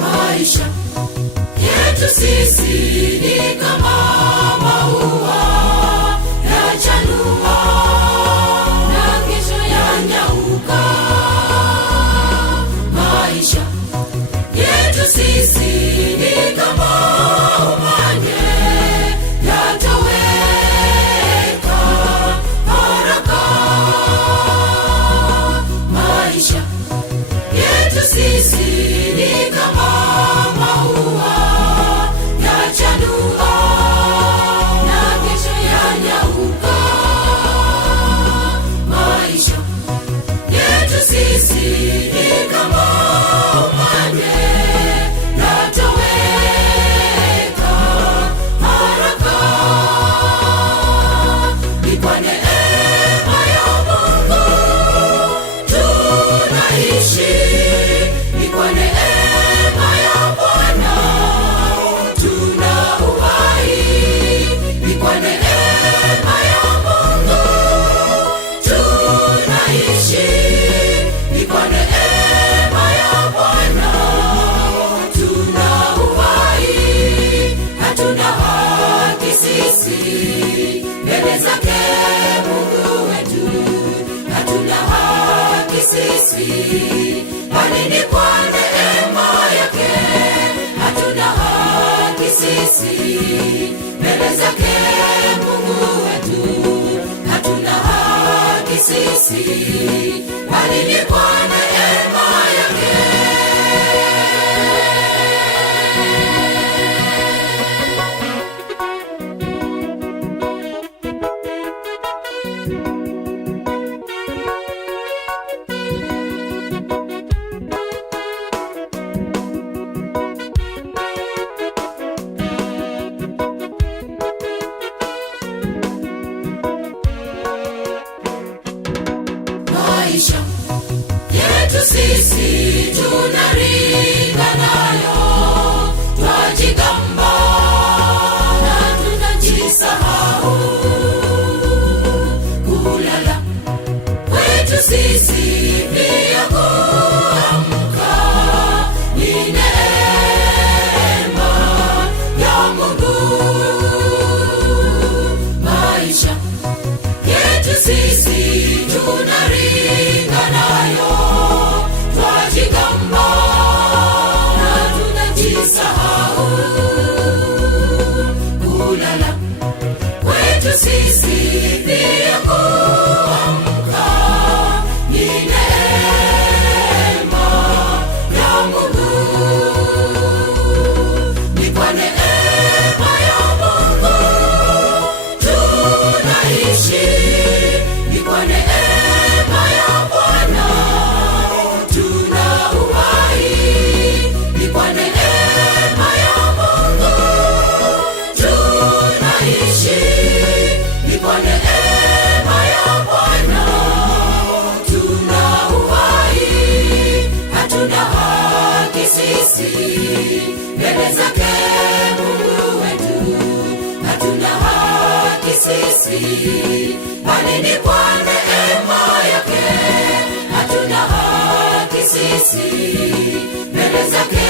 Maisha yetu sisi ni kama maua yachanua na kesho yanyauka. Maisha yetu sisi ni kama umande yatoweka haraka. Maisha yetu sisi ni kama maua yachanua na kesho yanyauka. Maisha yetu sisi ni kama umande yatoweka haraka. Ni kwa neema ya Mungu tunaishi, ni kwa neema ya Bwana tuna uhai, ni kwa neema ya Mungu tunaishi, ni kwa neema ya Bwana tuna uhai. Hatuna haki sisi mbele zake Mungu wetu, hatuna haki sisi, bali ni kwa neema yake. Hatuna haki sisi mbele zake Mungu wetu, hatuna haki sisi, bali ni kwa neema yake. Maisha yetu sisi tunaringa nayo, twajigamba na tunajisahau. Kulala kwetu sisi pia kuamka ni neema ya Mungu. Maisha yetu sisi tunaringa nayo, twajigamba na tunajisahau. Kulala kwetu sisi pia kuamka ni neema ya Mungu. Ni kwa neema ya Mungu tunaishi, ni kwa neema ya Bwana tuna uhai, ni kwa neema ya Mungu tunaishi, ni kwa neema ya Bwana tuna uhai. Hatuna haki sisi mbele zake Mungu wetu, hatuna haki sisi, bali ni kwa neema yake. Hatuna haki sisi mbele zake